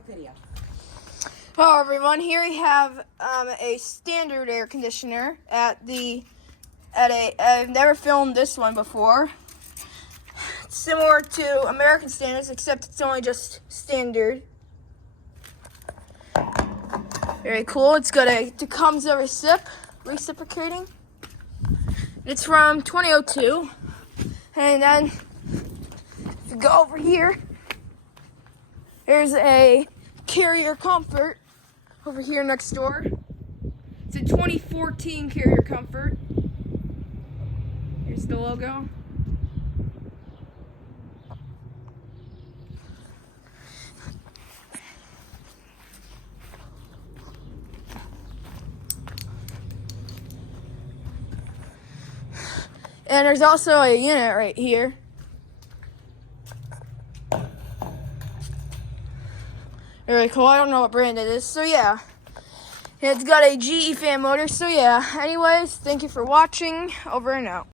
quick video. Hello everyone, here we have a standard air conditioner I've never filmed this one before. It's similar to American standards, except it's only just standard. Very cool. It's got a Tecumseh reciprocating. It's from 2002. And then if you go over here, there's a Carrier Comfort over here next door. It's a 2014 Carrier Comfort. Here's the logo. And there's also a unit right here. Very cool. I don't know what brand it is. So yeah. It's got a GE fan motor. So yeah. Anyways, thank you for watching. Over and out.